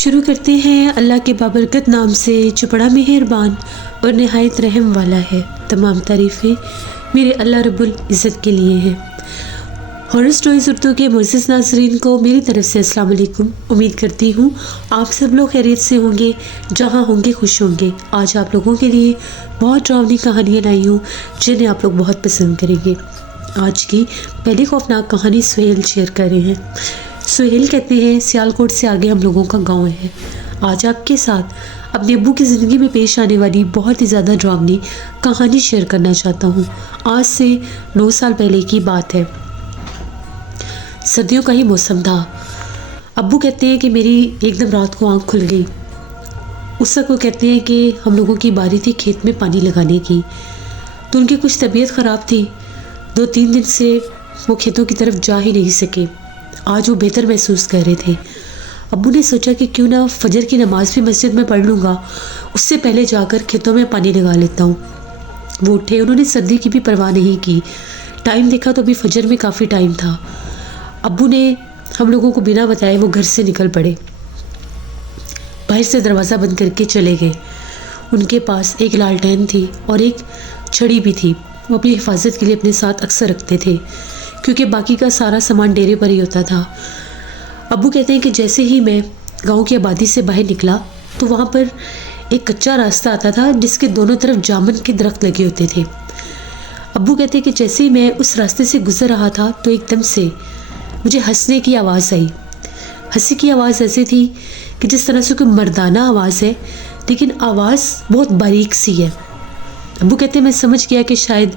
शुरू करते हैं अल्लाह के बाबरकत नाम से जो बड़ा मेहरबान और नहायत रहम वाला है। तमाम तारीफ़ें मेरे अल्लाह रब्बुल इज़्ज़त के लिए हैं। हॉरर स्टोरीज़ उर्दू के मुअज़्ज़िज़ नाज़रीन को मेरी तरफ़ से अस्सलाम वालेकुम। उम्मीद करती हूँ आप सब लोग खैरियत से होंगे, जहाँ होंगे खुश होंगे। आज आप लोगों के लिए बहुत डरावनी कहानियाँ लाई हूँ जिन्हें आप लोग बहुत पसंद करेंगे। आज की पहली खौफनाक कहानी सुहेल शेयर कर रहे हैं। सुहेल कहते हैं सियालकोट से आगे हम लोगों का गांव है। आज आपके साथ अपने अब्बू की ज़िंदगी में पेश आने वाली बहुत ही ज़्यादा डरावनी कहानी शेयर करना चाहता हूँ। आज से 9 साल पहले की बात है। सर्दियों का ही मौसम था। अब्बू कहते हैं कि मेरी एकदम रात को आँख खुल गई। उस वक्त वो कहते हैं कि हम लोगों की बारी थी खेत में पानी लगाने की, तो उनकी कुछ तबीयत ख़राब थी। 2-3 दिन से वो खेतों की तरफ जा ही नहीं सके। आज वो बेहतर महसूस कर रहे थे। अब्बू ने सोचा कि क्यों ना फजर की नमाज़ भी मस्जिद में पढ़ लूँगा, उससे पहले जाकर खेतों में पानी लगा लेता हूँ। वो उठे, उन्होंने सर्दी की भी परवाह नहीं की। टाइम देखा तो अभी फजर में काफ़ी टाइम था। अब्बू ने हम लोगों को बिना बताए वो घर से निकल पड़े। बाहर से दरवाज़ा बंद करके चले गए। उनके पास एक लालटेन थी और एक छड़ी भी थी। वो अपनी हिफाजत के लिए अपने साथ अक्सर रखते थे, क्योंकि बाकी का सारा सामान डेरे पर ही होता था। अब्बू कहते हैं कि जैसे ही मैं गांव की आबादी से बाहर निकला तो वहाँ पर एक कच्चा रास्ता आता था जिसके दोनों तरफ जामुन के दरख्त लगे होते थे। अब्बू कहते हैं कि जैसे ही मैं उस रास्ते से गुजर रहा था तो एकदम से मुझे हंसने की आवाज़ आई। हंसी की आवाज़ ऐसी थी कि जिस तरह से कोई मर्दाना आवाज़ है, लेकिन आवाज़ बहुत बारीक सी है। अब्बू कहते हैं मैं समझ गया कि शायद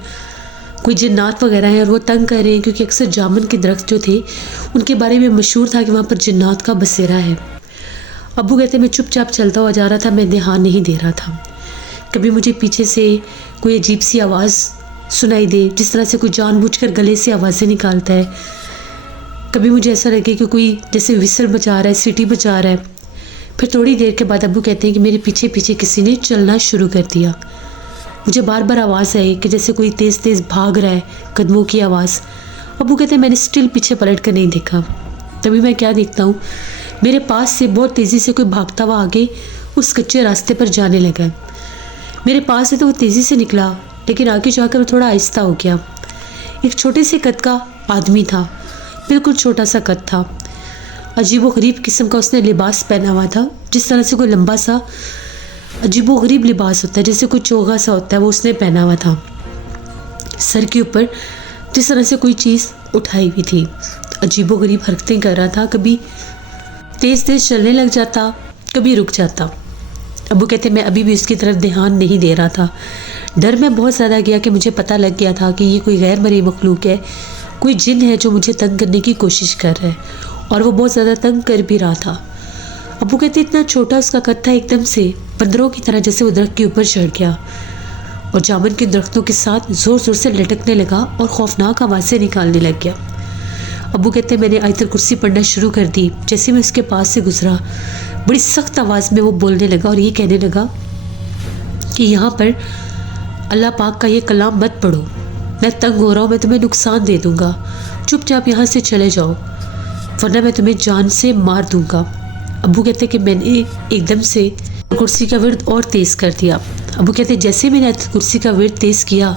कोई जिन्नात वगैरह हैं और वो तंग कर रहे हैं, क्योंकि अक्सर जामुन के दरख्त जो थे उनके बारे में मशहूर था कि वहाँ पर जिन्नात का बसेरा है। अब्बू कहते मैं चुपचाप चलता हुआ जा रहा था, मैं ध्यान नहीं दे रहा था। कभी मुझे पीछे से कोई अजीब सी आवाज़ सुनाई दे, जिस तरह से कोई जानबूझकर गले से आवाज़ें निकालता है। कभी मुझे ऐसा लगे कि कोई जैसे विसल बजा रहा है, सीटी बजा रहा है। फिर थोड़ी देर के बाद अब्बू कहते हैं कि मेरे पीछे पीछे किसी ने चलना शुरू कर दिया। मुझे बार बार आवाज़ आई कि जैसे कोई तेज़ तेज़ भाग रहा है, कदमों की आवाज़। अब्बू कहते हैं मैंने स्टिल पीछे पलट कर नहीं देखा। तभी मैं क्या देखता हूँ, मेरे पास से बहुत तेज़ी से कोई भागता हुआ आगे उस कच्चे रास्ते पर जाने लगा। मेरे पास से तो वो तेज़ी से निकला, लेकिन आगे जाकर वो थोड़ा आहिस्ता हो गया। एक छोटे से कद का आदमी था, बिल्कुल छोटा सा कद था। अजीबोगरीब किस्म का उसने लिबास पहना हुआ था, जिस तरह से कोई लंबा सा अजीबोगरीब लिबास होता है, जैसे कोई चोगा सा होता है, वो उसने पहना हुआ था। सर के ऊपर जिस तरह से कोई चीज़ उठाई हुई थी। अजीबोगरीब हरकतें कर रहा था, कभी तेज़ तेज़ चलने लग जाता, कभी रुक जाता। अब्बू कहते मैं अभी भी उसकी तरफ ध्यान नहीं दे रहा था। डर में बहुत ज़्यादा गया कि मुझे पता लग गया था कि ये कोई गैर मरी मखलूक है, कोई जिन है जो मुझे तंग करने की कोशिश कर रहा है, और वो बहुत ज़्यादा तंग कर भी रहा था। अब्बू कहते इतना छोटा उसका कद था, एकदम से बंदरों की तरह जैसे वो दरख्त के ऊपर चढ़ गया और जामुन के दरख्तों के साथ ज़ोर ज़ोर से लटकने लगा और खौफनाक आवाज़ें निकालने लग गया। अब्बू कहते मैंने आयतुल कुर्सी पढ़ना शुरू कर दी। जैसे मैं उसके पास से गुजरा, बड़ी सख्त आवाज़ में वो बोलने लगा और ये कहने लगा कि यहाँ पर अल्लाह पाक का ये कलाम मत पढ़ो, मैं तंग हो रहा हूँ, मैं तुम्हें नुकसान दे दूँगा, चुपचाप यहाँ से चले जाओ वरना मैं तुम्हें जान से मार दूँगा। अब्बू कहते कि मैंने एकदम से कुर्सी का विर्द और तेज़ कर दिया। अब्बू कहते जैसे मैंने कुर्सी का विर्द तेज़ किया,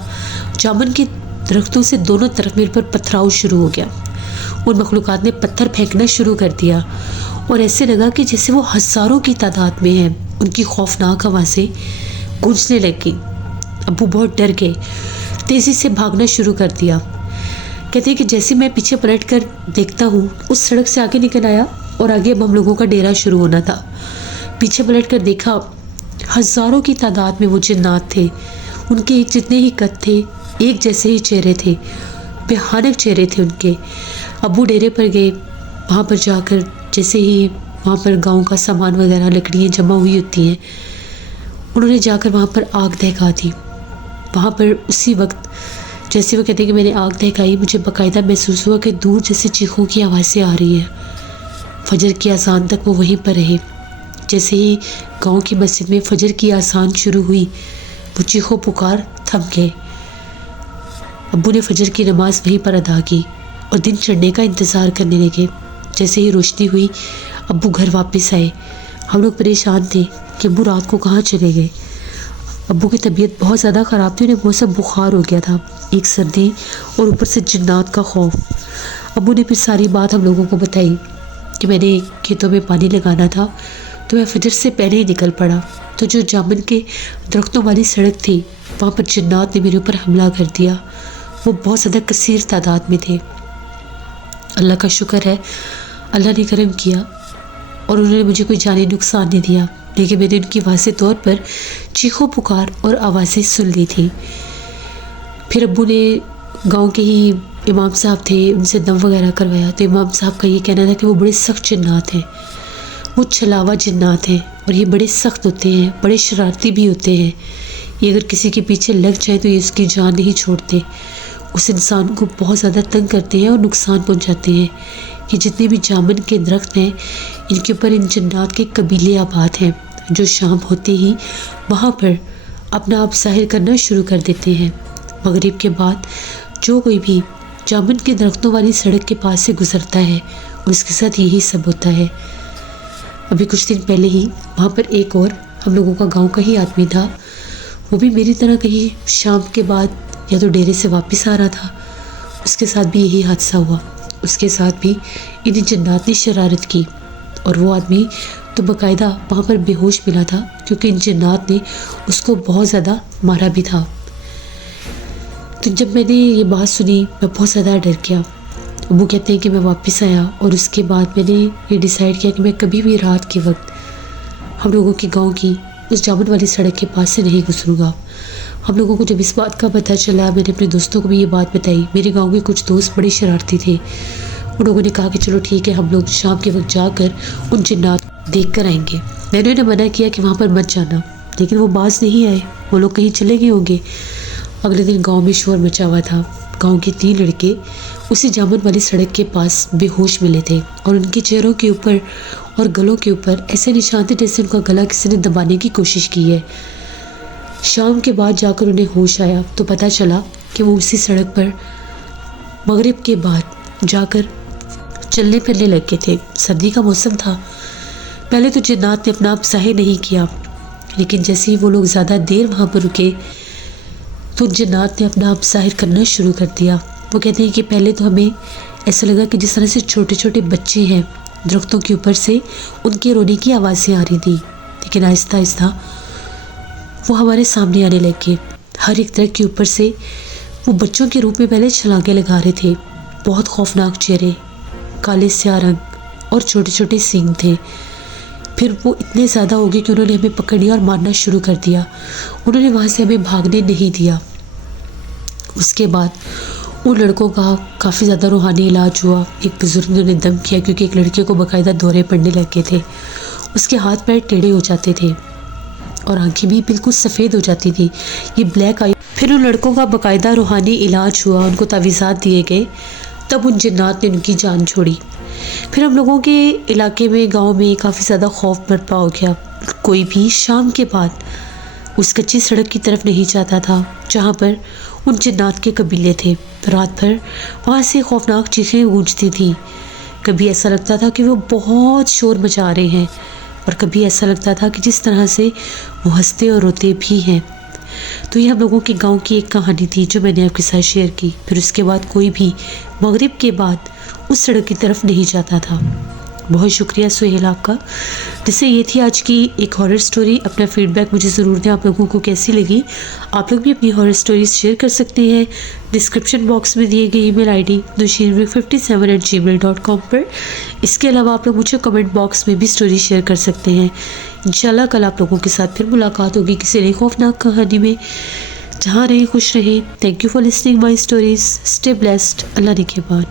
जामुन के दरख्तों से दोनों तरफ मेरे पर पथराव शुरू हो गया। उन मखलूक़ात ने पत्थर फेंकना शुरू कर दिया और ऐसे लगा कि जैसे वो हज़ारों की तादाद में हैं। उनकी खौफनाक आवाज़ें गूंजने लगी। अब्बू बहुत डर गए, तेज़ी से भागना शुरू कर दिया। कहते हैं कि जैसे मैं पीछे पलट कर देखता हूँ, उस सड़क से आगे निकल आया और आगे अब हम लोगों का डेरा शुरू होना था। पीछे पलट कर देखा, हज़ारों की तादाद में वो जिन्नात थे। उनके एक जितने ही कद थे, एक जैसे ही चेहरे थे, भयानक चेहरे थे उनके। अब्बू डेरे पर गए। वहाँ पर जाकर जैसे ही वहाँ पर गांव का सामान वगैरह, लकड़ियाँ जमा हुई होती हैं, उन्होंने जाकर वहाँ पर आग दहका दी। वहाँ पर उसी वक्त जैसे वो कहते हैं कि मैंने आग दहकाई, मुझे बाकायदा महसूस हुआ कि दूर जैसे चीखों की आवाज़ें आ रही हैं। फजर की अज़ान तक वो वहीं पर रहे। जैसे ही गांव की मस्जिद में फजर की अज़ान शुरू हुई, वो चीखों पुकार थम गए। अब्बू ने फजर की नमाज़ वहीं पर अदा की और दिन चढ़ने का इंतज़ार करने लगे। जैसे ही रोशनी हुई, अब्बू घर वापस आए। हम लोग परेशान थे कि अब्बू रात को कहाँ चले गए। अब्बू की तबीयत बहुत ज़्यादा ख़राब थी, उन्हें बहुत सा बुखार हो गया था, एक सर्दी और ऊपर से जिन्नात का खौफ। अब्बू ने फिर सारी बात हम लोगों को बताई कि मैंने खेतों में पानी लगाना था तो मैं फजर से पहले ही निकल पड़ा, तो जो जामुन के दरख्तों वाली सड़क थी वहाँ पर जिन्नात ने मेरे ऊपर हमला कर दिया। वो बहुत ज़्यादा कसीर तादाद में थे। अल्लाह का शुक्र है, अल्लाह ने करम किया और उन्होंने मुझे कोई जानी नुकसान नहीं दिया, लेकिन मैंने उनकी वाज़े तौर पर चीखों पुकार और आवाज़ें सुन ली थी। फिर अब्बू ने गांव के ही इमाम साहब थे, उनसे दम वगैरह करवाया, तो इमाम साहब का ये कहना था कि वो बड़े सख्त जिन्नात हैं, वो छलावा जिन्नात हैं और ये बड़े सख्त होते हैं, बड़े शरारती भी होते हैं। ये अगर किसी के पीछे लग जाए तो ये उसकी जान नहीं छोड़ते, उस इंसान को बहुत ज़्यादा तंग करते हैं और नुकसान पहुंचाते हैं। कि जितने भी जामुन के दरख्त हैं इनके ऊपर इन जिन्नात के कबीले आबाद हैं, जो शाम होते ही वहाँ पर अपना आप ज़ाहिर करना शुरू कर देते हैं। मगरिब के बाद जो कोई भी जामुन के दरख्तों वाली सड़क के पास से गुजरता है उसके साथ यही सब होता है। अभी कुछ दिन पहले ही वहाँ पर एक और हम लोगों का गांव का ही आदमी था, वो भी मेरी तरह कहीं शाम के बाद या तो डेरे से वापस आ रहा था, उसके साथ भी यही हादसा हुआ। उसके साथ भी इन जिन्नात ने शरारत की और वो आदमी तो बाकायदा वहाँ पर बेहोश मिला था, क्योंकि इन जिन्नात ने उसको बहुत ज़्यादा मारा भी था। तो जब मैंने ये बात सुनी मैं बहुत ज़्यादा डर गया। वो कहते हैं कि मैं वापस आया और उसके बाद मैंने ये डिसाइड किया कि मैं कभी भी रात के वक्त हम लोगों के गांव की उस जामुन वाली सड़क के पास से नहीं गुजरूंगा। हम लोगों को जब इस बात का पता चला, मैंने अपने दोस्तों को भी ये बात बताई। मेरे गांव के कुछ दोस्त बड़े शरारती थे, उन लोगों ने कहा कि चलो ठीक है, हम लोग शाम के वक्त जाकर उन जिन्नात देख कर आएंगे। मैंने उन्हें मना किया कि वहाँ पर मत जाना, लेकिन वो बाज नहीं आए, वो लोग कहीं चले गए होंगे। अगले दिन गाँव में शोर मचा हुआ था। गाँव के 3 लड़के उसी जामुन वाली सड़क के पास बेहोश मिले थे और उनके चेहरों के ऊपर और गलों के ऊपर ऐसे निशान थे जैसे उनका गला किसी ने दबाने की कोशिश की है। शाम के बाद जाकर उन्हें होश आया तो पता चला कि वो उसी सड़क पर मगरिब के बाद जाकर चलने फिरने लग गए थे। सर्दी का मौसम था। पहले तो जिन्नात ने अपना आप ज़ाहिर नहीं किया, लेकिन जैसे ही वो लोग ज़्यादा देर वहाँ पर रुके तो जिन्नात ने अपना आप ज़ाहिर करना शुरू कर दिया। वो कहते हैं कि पहले तो हमें ऐसा लगा कि जिस तरह से छोटे छोटे बच्चे हैं दरख्तों के ऊपर से उनके रोने की आवाज़ें आ रही थी, लेकिन आहिस्ता आहिस्ता वो हमारे सामने आने लगे। हर एक दरख्त के ऊपर से वो बच्चों के रूप में पहले छलांगे लगा रहे थे। बहुत खौफनाक चेहरे, काले स्याह रंग और छोटे छोटे सींग थे। फिर वो इतने ज़्यादा हो गए कि उन्होंने हमें पकड़ लिया और मारना शुरू कर दिया। उन्होंने वहाँ से हमें भागने नहीं दिया। उसके बाद उन लड़कों का काफ़ी ज़्यादा रूहानी इलाज हुआ। एक बुज़ुर्ग ने उन्हें दम किया, क्योंकि एक लड़के को बाकायदा दौरे पड़ने लगे थे। उसके हाथ पैर टेढ़े हो जाते थे और आंखें भी बिल्कुल सफ़ेद हो जाती थी, ये ब्लैक आई। फिर उन लड़कों का बाकायदा रूहानी इलाज हुआ, उनको तावीज़ात दिए गए, तब उन जिन्नात ने उनकी जान छोड़ी। फिर हम लोगों के इलाके में, गांव में काफ़ी ज़्यादा खौफ बर्पा हो गया। कोई भी शाम के बाद उस कच्ची सड़क की तरफ नहीं जाता था जहाँ पर उन जिन्नात के कबीले थे। रात भर वहाँ से खौफनाक चीखें गूंजती थी। कभी ऐसा लगता था कि वो बहुत शोर मचा रहे हैं और कभी ऐसा लगता था कि जिस तरह से वो हंसते और रोते भी हैं। तो ये हम लोगों के गांव की एक कहानी थी जो मैंने आपके साथ शेयर की। फिर उसके बाद कोई भी मगरिब के बाद उस सड़क की तरफ नहीं जाता था। बहुत शुक्रिया सुहेल आपका। जैसे ये थी आज की एक हॉरर स्टोरी। अपना फीडबैक मुझे ज़रूर दें, आप लोगों को कैसी लगी। आप लोग भी अपनी हॉरर स्टोरीज शेयर कर सकते हैं डिस्क्रिप्शन बॉक्स में दिए गए ईमेल आईडी nusheermik57@gmail.com पर। इसके अलावा आप लोग मुझे कमेंट बॉक्स में भी स्टोरी शेयर कर सकते हैं। इंशाल्लाह कल आप लोगों के साथ फिर मुलाकात होगी किसी नई खौफनाक कहानी में। जहाँ रहें खुश रहें। Thank you for listening my stories. Stay blessed. Allah निगहबान।